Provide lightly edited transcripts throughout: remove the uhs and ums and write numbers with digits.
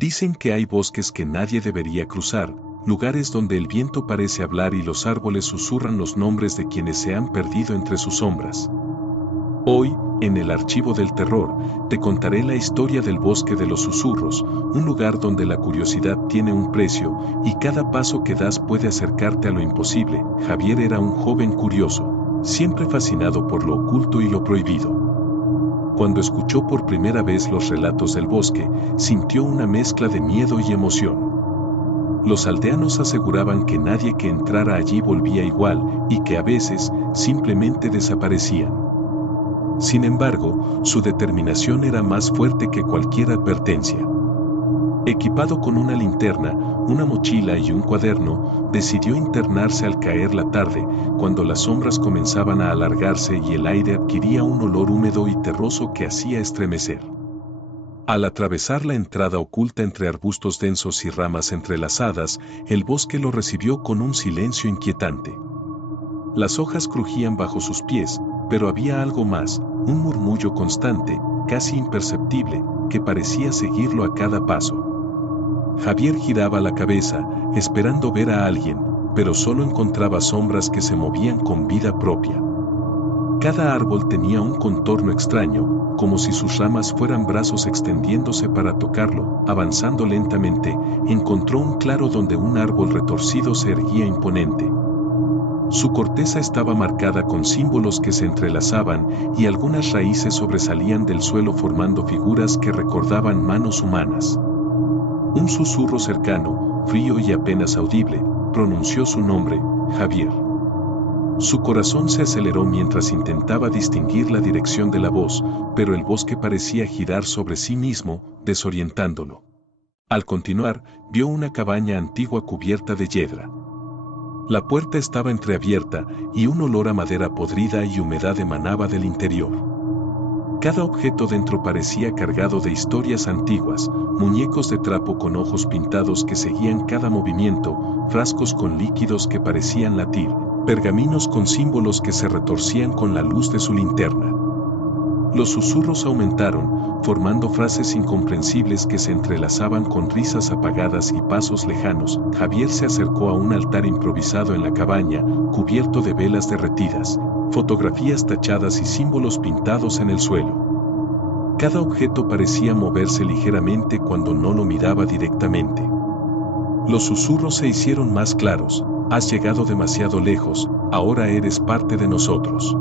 Dicen que hay bosques que nadie debería cruzar, lugares donde el viento parece hablar y los árboles susurran los nombres de quienes se han perdido entre sus sombras. Hoy, en el Archivo del Terror, te contaré la historia del Bosque de los Susurros, un lugar donde la curiosidad tiene un precio y cada paso que das puede acercarte a lo imposible. Javier era un joven curioso, siempre fascinado por lo oculto y lo prohibido. Cuando escuchó por primera vez los relatos del bosque, sintió una mezcla de miedo y emoción. Los aldeanos aseguraban que nadie que entrara allí volvía igual y que a veces simplemente desaparecían. Sin embargo, su determinación era más fuerte que cualquier advertencia. Equipado con una linterna, una mochila y un cuaderno, decidió internarse al caer la tarde, cuando las sombras comenzaban a alargarse y el aire adquiría un olor húmedo y terroso que hacía estremecer. Al atravesar la entrada oculta entre arbustos densos y ramas entrelazadas, el bosque lo recibió con un silencio inquietante. Las hojas crujían bajo sus pies, pero había algo más, un murmullo constante, casi imperceptible, que parecía seguirlo a cada paso. Javier giraba la cabeza, esperando ver a alguien, pero solo encontraba sombras que se movían con vida propia. Cada árbol tenía un contorno extraño, como si sus ramas fueran brazos extendiéndose para tocarlo. Avanzando lentamente, encontró un claro donde un árbol retorcido se erguía imponente. Su corteza estaba marcada con símbolos que se entrelazaban y algunas raíces sobresalían del suelo formando figuras que recordaban manos humanas. Un susurro cercano, frío y apenas audible, pronunció su nombre, Javier. Su corazón se aceleró mientras intentaba distinguir la dirección de la voz, pero el bosque parecía girar sobre sí mismo, desorientándolo. Al continuar, vio una cabaña antigua cubierta de hiedra. La puerta estaba entreabierta y un olor a madera podrida y humedad emanaba del interior. Cada objeto dentro parecía cargado de historias antiguas, muñecos de trapo con ojos pintados que seguían cada movimiento, frascos con líquidos que parecían latir, pergaminos con símbolos que se retorcían con la luz de su linterna. Los susurros aumentaron, formando frases incomprensibles que se entrelazaban con risas apagadas y pasos lejanos. Javier se acercó a un altar improvisado en la cabaña, cubierto de velas derretidas, fotografías tachadas y símbolos pintados en el suelo. Cada objeto parecía moverse ligeramente cuando no lo miraba directamente. Los susurros se hicieron más claros. Has llegado demasiado lejos, ahora eres parte de nosotros.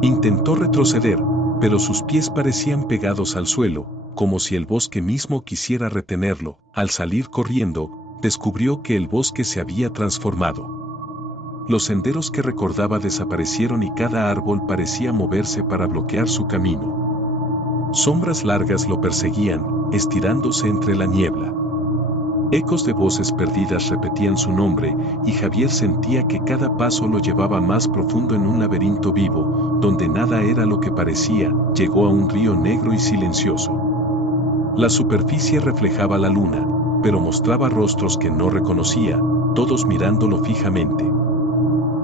Intentó retroceder, pero sus pies parecían pegados al suelo, como si el bosque mismo quisiera retenerlo. Al salir corriendo, descubrió que el bosque se había transformado. Los senderos que recordaba desaparecieron y cada árbol parecía moverse para bloquear su camino. Sombras largas lo perseguían, estirándose entre la niebla. Ecos de voces perdidas repetían su nombre, y Javier sentía que cada paso lo llevaba más profundo en un laberinto vivo, donde nada era lo que parecía. Llegó a un río negro y silencioso. La superficie reflejaba la luna, pero mostraba rostros que no reconocía, todos mirándolo fijamente.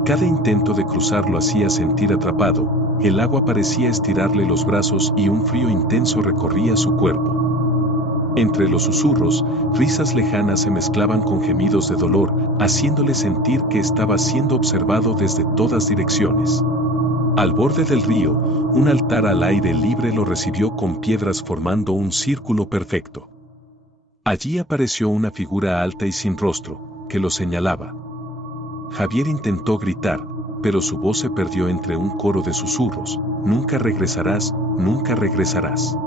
Cada intento de cruzar lo hacía sentir atrapado, el agua parecía estirarle los brazos y un frío intenso recorría su cuerpo. Entre los susurros, risas lejanas se mezclaban con gemidos de dolor, haciéndole sentir que estaba siendo observado desde todas direcciones. Al borde del río, un altar al aire libre lo recibió con piedras formando un círculo perfecto. Allí apareció una figura alta y sin rostro, que lo señalaba. Javier intentó gritar, pero su voz se perdió entre un coro de susurros. Nunca regresarás, nunca regresarás.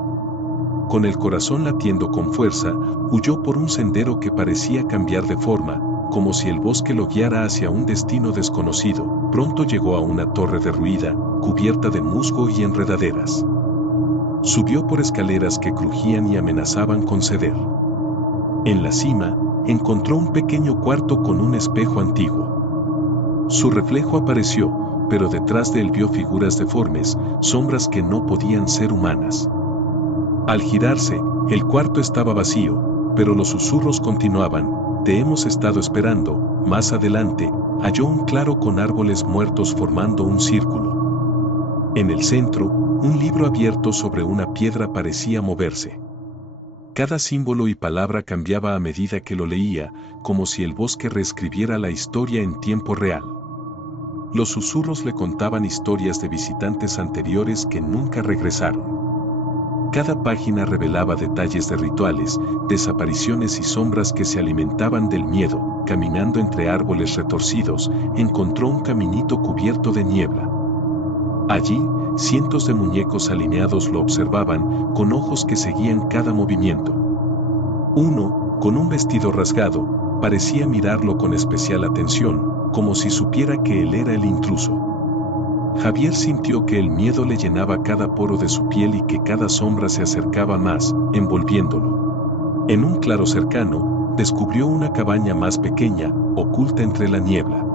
Con el corazón latiendo con fuerza, huyó por un sendero que parecía cambiar de forma, como si el bosque lo guiara hacia un destino desconocido. Pronto llegó a una torre derruida, cubierta de musgo y enredaderas. Subió por escaleras que crujían y amenazaban con ceder. En la cima, encontró un pequeño cuarto con un espejo antiguo. Su reflejo apareció, pero detrás de él vio figuras deformes, sombras que no podían ser humanas. Al girarse, el cuarto estaba vacío, pero los susurros continuaban. Te hemos estado esperando. Más adelante, halló un claro con árboles muertos formando un círculo. En el centro, un libro abierto sobre una piedra parecía moverse. Cada símbolo y palabra cambiaba a medida que lo leía, como si el bosque reescribiera la historia en tiempo real. Los susurros le contaban historias de visitantes anteriores que nunca regresaron. Cada página revelaba detalles de rituales, desapariciones y sombras que se alimentaban del miedo. Caminando entre árboles retorcidos, encontró un caminito cubierto de niebla. Allí, cientos de muñecos alineados lo observaban, con ojos que seguían cada movimiento. Uno, con un vestido rasgado, parecía mirarlo con especial atención, como si supiera que él era el intruso. Javier sintió que el miedo le llenaba cada poro de su piel y que cada sombra se acercaba más, envolviéndolo. En un claro cercano, descubrió una cabaña más pequeña, oculta entre la niebla.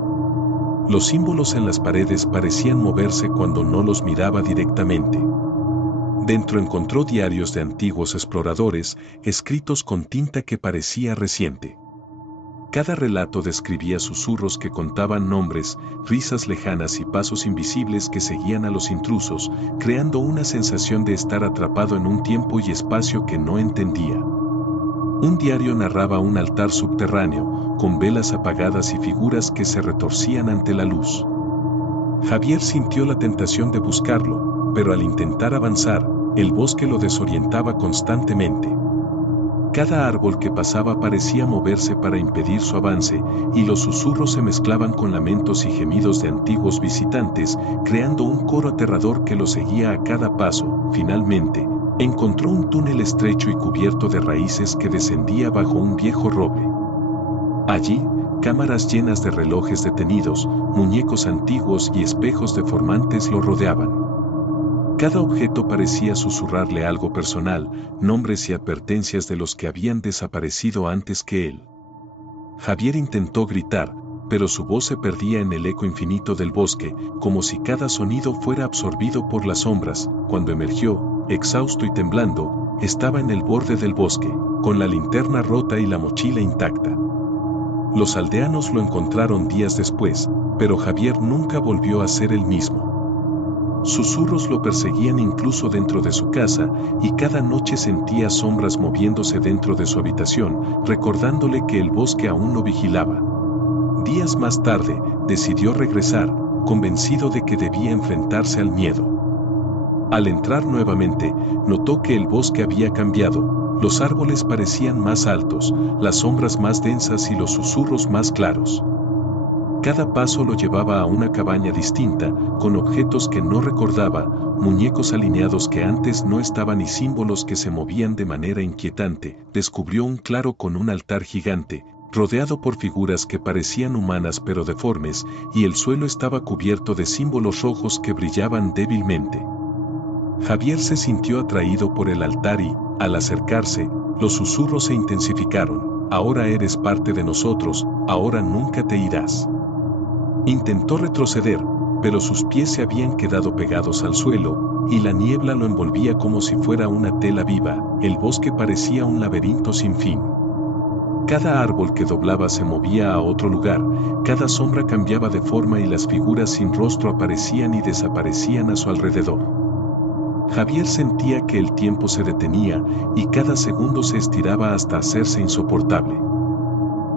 Los símbolos en las paredes parecían moverse cuando no los miraba directamente. Dentro encontró diarios de antiguos exploradores, escritos con tinta que parecía reciente. Cada relato describía susurros que contaban nombres, risas lejanas y pasos invisibles que seguían a los intrusos, creando una sensación de estar atrapado en un tiempo y espacio que no entendía. Un diario narraba un altar subterráneo, con velas apagadas y figuras que se retorcían ante la luz. Javier sintió la tentación de buscarlo, pero al intentar avanzar, el bosque lo desorientaba constantemente. Cada árbol que pasaba parecía moverse para impedir su avance, y los susurros se mezclaban con lamentos y gemidos de antiguos visitantes, creando un coro aterrador que lo seguía a cada paso. Finalmente, encontró un túnel estrecho y cubierto de raíces que descendía bajo un viejo roble. Allí, cámaras llenas de relojes detenidos, muñecos antiguos y espejos deformantes lo rodeaban. Cada objeto parecía susurrarle algo personal, nombres y advertencias de los que habían desaparecido antes que él. Javier intentó gritar, pero su voz se perdía en el eco infinito del bosque, como si cada sonido fuera absorbido por las sombras. Cuando emergió, exhausto y temblando, estaba en el borde del bosque, con la linterna rota y la mochila intacta. Los aldeanos lo encontraron días después, pero Javier nunca volvió a ser el mismo. Susurros lo perseguían incluso dentro de su casa, y cada noche sentía sombras moviéndose dentro de su habitación, recordándole que el bosque aún lo vigilaba. Días más tarde, decidió regresar, convencido de que debía enfrentarse al miedo. Al entrar nuevamente, notó que el bosque había cambiado, los árboles parecían más altos, las sombras más densas y los susurros más claros. Cada paso lo llevaba a una cabaña distinta, con objetos que no recordaba, muñecos alineados que antes no estaban y símbolos que se movían de manera inquietante. Descubrió un claro con un altar gigante, rodeado por figuras que parecían humanas pero deformes, y el suelo estaba cubierto de símbolos rojos que brillaban débilmente. Javier se sintió atraído por el altar y, al acercarse, los susurros se intensificaron. Ahora eres parte de nosotros, ahora nunca te irás. Intentó retroceder, pero sus pies se habían quedado pegados al suelo, y la niebla lo envolvía como si fuera una tela viva. El bosque parecía un laberinto sin fin. Cada árbol que doblaba se movía a otro lugar, cada sombra cambiaba de forma y las figuras sin rostro aparecían y desaparecían a su alrededor. Javier sentía que el tiempo se detenía, y cada segundo se estiraba hasta hacerse insoportable.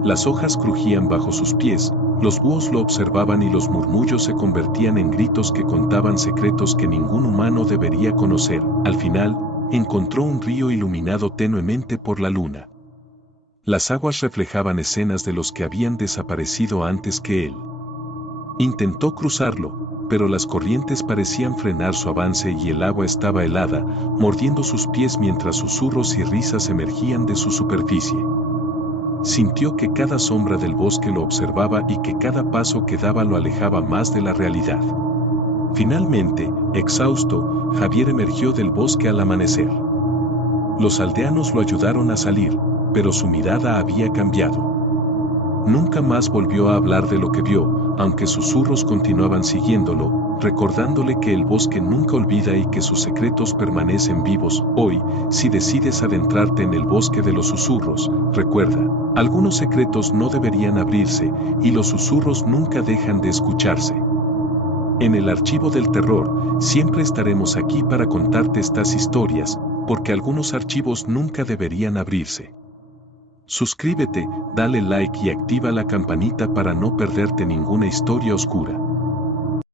Las hojas crujían bajo sus pies, los búhos lo observaban y los murmullos se convertían en gritos que contaban secretos que ningún humano debería conocer. Al final, encontró un río iluminado tenuemente por la luna. Las aguas reflejaban escenas de los que habían desaparecido antes que él. Intentó cruzarlo, pero las corrientes parecían frenar su avance y el agua estaba helada, mordiendo sus pies mientras susurros y risas emergían de su superficie. Sintió que cada sombra del bosque lo observaba y que cada paso que daba lo alejaba más de la realidad. Finalmente, exhausto, Javier emergió del bosque al amanecer. Los aldeanos lo ayudaron a salir, pero su mirada había cambiado. Nunca más volvió a hablar de lo que vio, aunque susurros continuaban siguiéndolo, recordándole que el bosque nunca olvida y que sus secretos permanecen vivos. Hoy, si decides adentrarte en el bosque de los susurros, recuerda, algunos secretos no deberían abrirse, y los susurros nunca dejan de escucharse. En el Archivo del Terror, siempre estaremos aquí para contarte estas historias, porque algunos archivos nunca deberían abrirse. Suscríbete, dale like y activa la campanita para no perderte ninguna historia oscura.